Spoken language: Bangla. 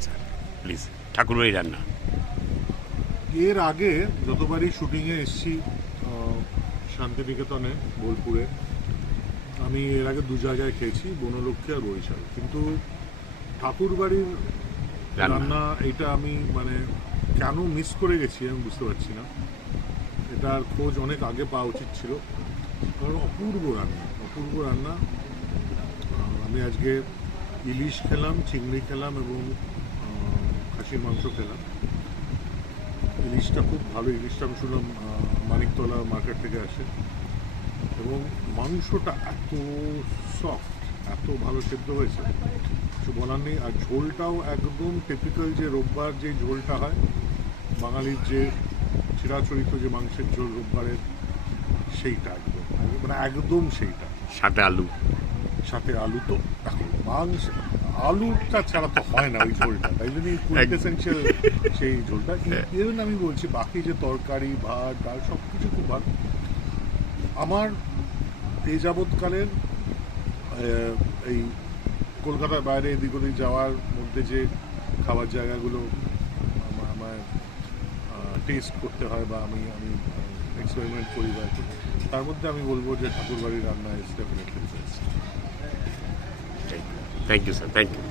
আচ্ছা প্লিজ ঠাকুরবাড়ি রান্না। এর আগে যতবারই শুটিংয়ে এসেছি শান্তিনিকেতনে, বোলপুরে, আমি এর আগে দু জায়গায় খেয়েছি, বনলক্ষ্মী আর বরিশাল। কিন্তু ঠাকুরবাড়ির রান্না এটা আমি মানে কেন মিস করে গেছি আমি বুঝতে পারছি না। এটার খোঁজ অনেক আগে পাওয়া উচিত ছিল, কারণ অপূর্ব রান্না, অপূর্ব রান্না। আমি আজকে ইলিশ খেলাম, চিংড়ি খেলাম এবং খাসির মাংস খেলাম। ইলিশটা খুব ভালো, ইলিশটা আমি শুনলাম মানিকতলা মার্কেট থেকে আসে, এবং মাংসটা এত সফট, এত ভালো সেদ্ধ হয়েছে, কিছু বলার নেই। আর ঝোলটাও একদম টিপিক্যাল যে রোববার যে ঝোলটা হয়, বাঙালির যে চিরাচরিত যে মাংসের ঝোল রোববারের, সেইটা একদম মানে একদম সেইটা। সাথে আলু, সাথে আলু তো এখন মাংস আলুটা ছাড়া তো হয় না ওই ঝোলটা, তাই জন্যই কুইন্টেসেনশিয়াল সেই ঝোলটা। ইভেন আমি বলছি বাকি যে তরকারি, ভাত, ডাল সব কিছু খুব ভালো। আমার এই যাবৎকালের এই কলকাতার বাইরে এদিক ওদিক যাওয়ার মধ্যে যে খাবার জায়গাগুলো আমার টেস্ট করতে হয় বা আমি এক্সপেরিমেন্ট করি বা তার মধ্যে আমি বলবো যে ঠাকুরবাড়ির রান্না is definitely best. Thank you sir, thank you.